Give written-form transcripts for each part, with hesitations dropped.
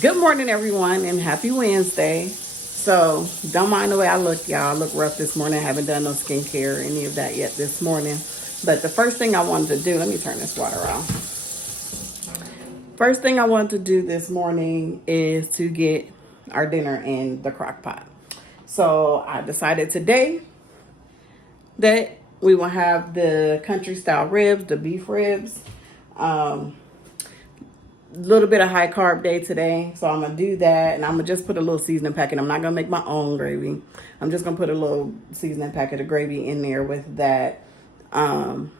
Good morning, everyone, and happy Wednesday. So, don't mind the way I look, y'all. I look rough this morning. I haven't done no skincare or any of that yet this morning. But the first thing I wanted to do, let me turn this water off. First thing I wanted to do this morning is to get our dinner in the crock pot. So, I decided today that we will have the country style ribs, the beef ribs. Little bit of high carb day today, so I'm gonna do that, and I'm gonna just put a little seasoning packet. I'm not gonna make my own gravy. I'm just gonna put a little seasoning packet of gravy in there with that, to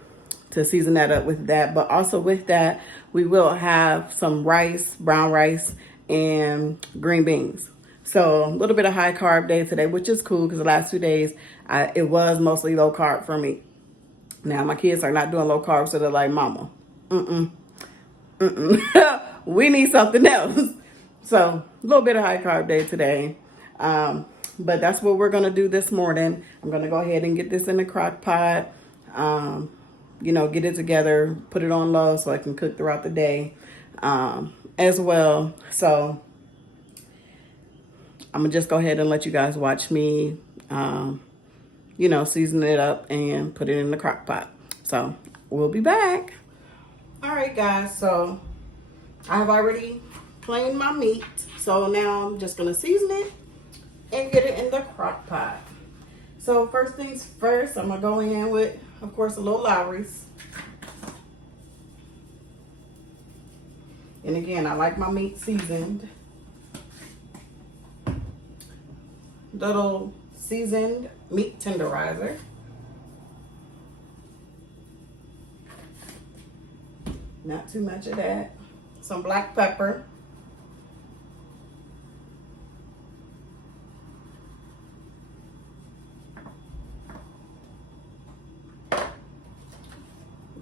season that up with that. But also with that, we will have some rice, brown rice, and green beans. So a little bit of high carb day today, which is cool because the last 2 days it was mostly low carb for me. Now my kids are not doing low carb, so they're like, "Mama, we need something else." So a little bit of high carb day today. But that's what we're going to do this morning. I'm going to go ahead and get this in the crock pot, get it together, put it on low so I can cook throughout the day as well. So I'm going to just go ahead and let you guys watch me, season it up and put it in the crock pot. So we'll be back. All right, guys, so I have already cleaned my meat. So now I'm just gonna season it and get it in the crock pot. So first things first, I'm gonna go in with, of course, a little Lawry's. And again, I like my meat seasoned. Little seasoned meat tenderizer. Not too much of that. Some black pepper.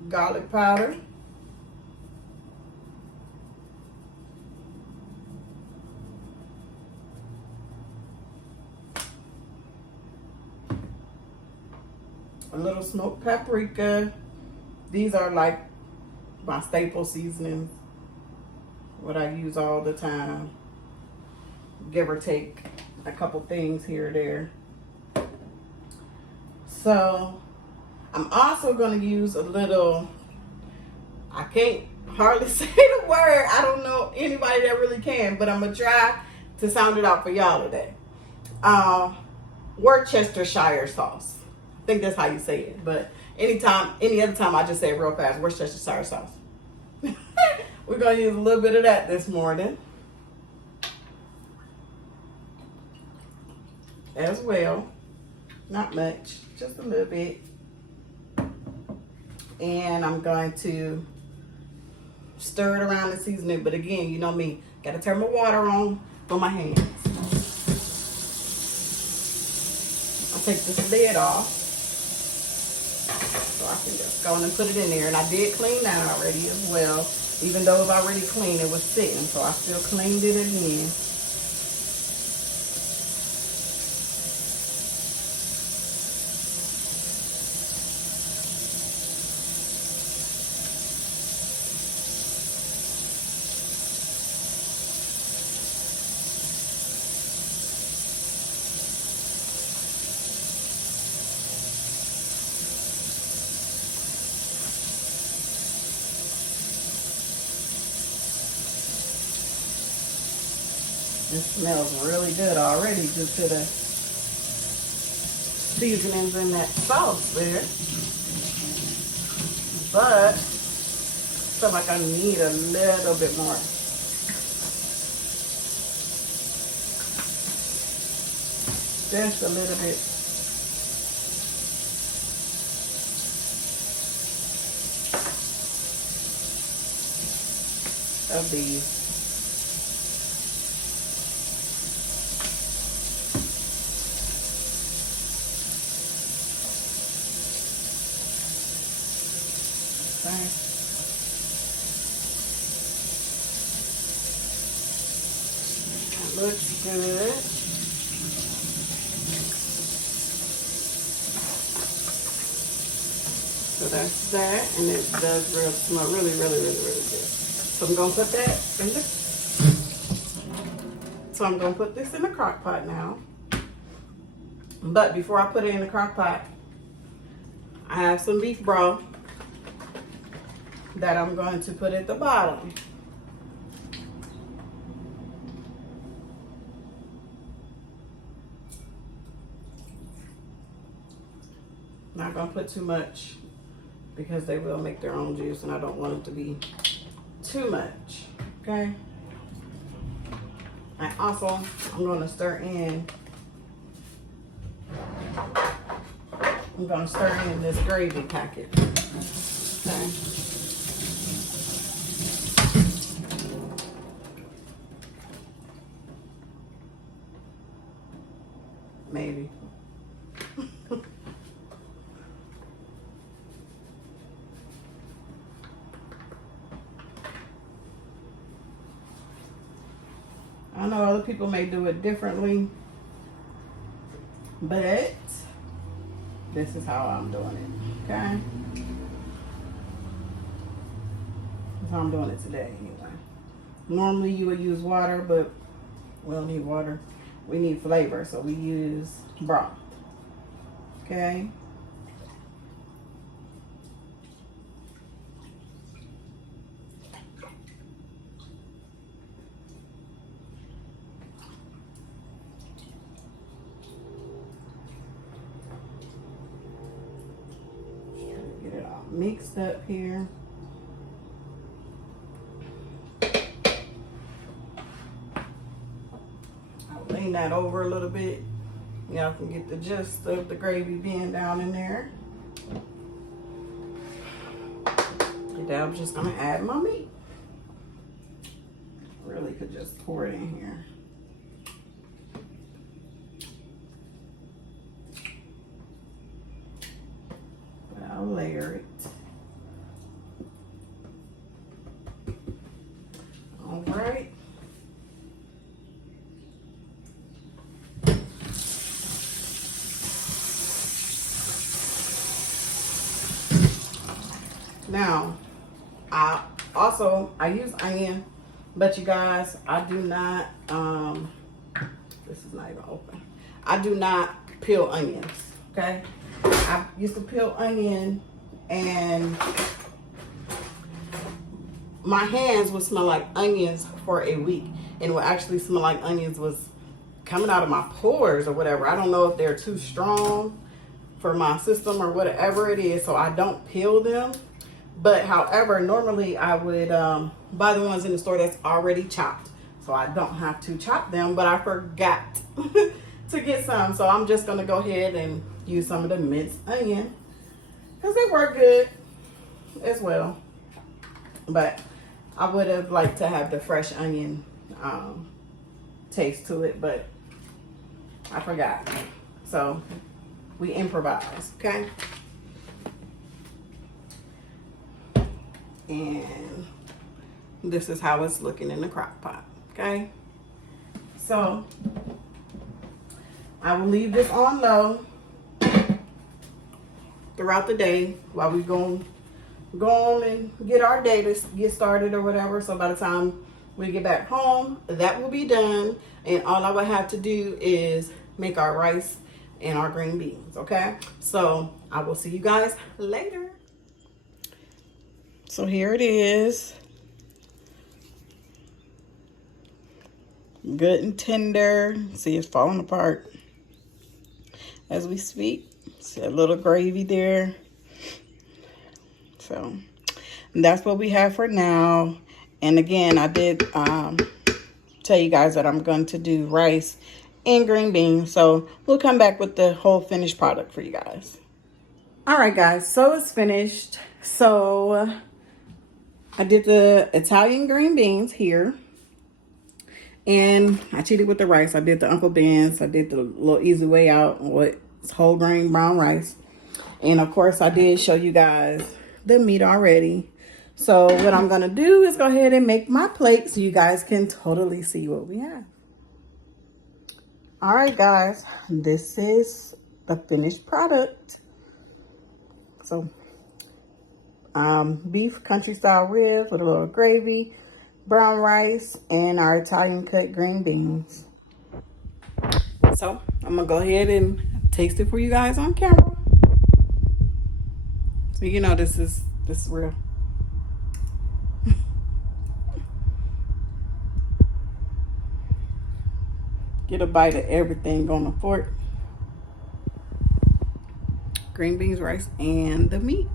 Garlic powder. A little smoked paprika. These are like my staple seasonings, what I use all the time, give or take a couple things here or there. So I'm also going to use a little, I can't hardly say the word, I don't know anybody that really can, but I'm going to try to sound it out for y'all today. Worcestershire sauce. I think that's how you say it, but any other time I just say it real fast. Worcestershire sauce. We're going to use a little bit of that this morning as well. Not much, just a little bit. And I'm going to stir it around and season it. But again, you know me, got to turn my water on for my hands. I'll take this lid off so I can just go in and put it in there. And I did clean that already as well. Even though it was already clean, it was sitting, so I still cleaned it again. It smells really good already due to the seasonings in that sauce there. But I feel like I need a little bit more. Just a little bit. Of these. Okay. That looks good. So that's that, and it does smell really, really, really, really good. So I'm gonna put that in So I'm gonna put this in the crock pot now. But before I put it in the crock pot, I have some beef broth that I'm going to put at the bottom. Not gonna put too much because they will make their own juice and I don't want it to be too much, okay? And also, I'm gonna stir in this gravy packet, okay? Maybe. I know other people may do it differently, but this is how I'm doing it, okay? That's how I'm doing it today, anyway. Normally you would use water, but we don't need water. We need flavor, so we use broth, okay? Get it all mixed up here. Lean that over a little bit. Y'all can get the gist of the gravy being down in there. And then I'm just gonna add my meat. Really could just pour it in here. But I'll layer it. All right. Now, I use onion, but you guys, I do not, this is not even open. I do not peel onions, okay? I used to peel onion and my hands would smell like onions for a week. And it would actually smell like onions was coming out of my pores or whatever. I don't know if they're too strong for my system or whatever it is, so I don't peel them. But however, normally I would buy the ones in the store that's already chopped, so I don't have to chop them, but I forgot to get some. So I'm just gonna go ahead and use some of the minced onion because they work good as well. But I would have liked to have the fresh onion taste to it, but I forgot. So we improvise, okay? And this is how it's looking in the crock pot, okay? So I will leave this on low throughout the day while we go on and get our day to get started or whatever. So by the time we get back home, that will be done. And all I would have to do is make our rice and our green beans, okay? So I will see you guys later. So here it is. Good and tender. See, it's falling apart as we speak. See a little gravy there. So that's what we have for now. And again, I did tell you guys that I'm going to do rice and green beans. So we'll come back with the whole finished product for you guys. All right, guys. So it's finished. So I did the Italian green beans here. And I cheated with the rice. I did the Uncle Ben's. I did the little easy way out with whole grain brown rice. And of course, I did show you guys the meat already. So what I'm going to do is go ahead and make my plate so you guys can totally see what we have. All right, guys. This is the finished product. So beef country style ribs with a little gravy, brown rice, and our Italian cut green beans. So I'm gonna go ahead and taste it for you guys on camera. So you know this is real. Get a bite of everything on the fork. Green beans, rice, and the meat.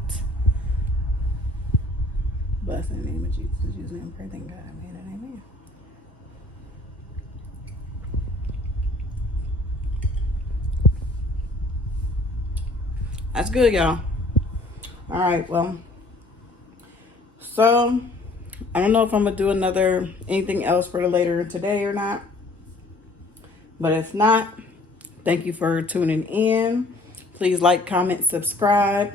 Blessed in the name of Jesus, Jesus' name, pray, thank God, amen and amen. That's good, y'all. All right, well, so I don't know if I'm gonna do anything else for later today or not, but if not, thank you for tuning in. Please like, comment, subscribe,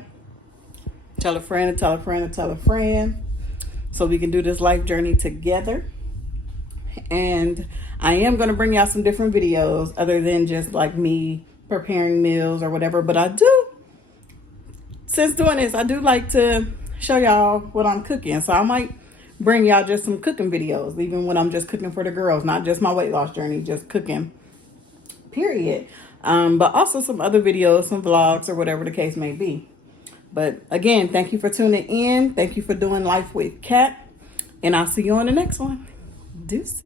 tell a friend and tell a friend and tell a friend, so we can do this life journey together. And I am going to bring y'all some different videos other than just like me preparing meals or whatever. But I do, since doing this, I do like to show y'all what I'm cooking. So I might bring y'all just some cooking videos, even when I'm just cooking for the girls, not just my weight loss journey, just cooking, period. But also some other videos, some vlogs or whatever the case may be. But again, thank you for tuning in. Thank you for doing Life with Kat. And I'll see you on the next one. Deuce.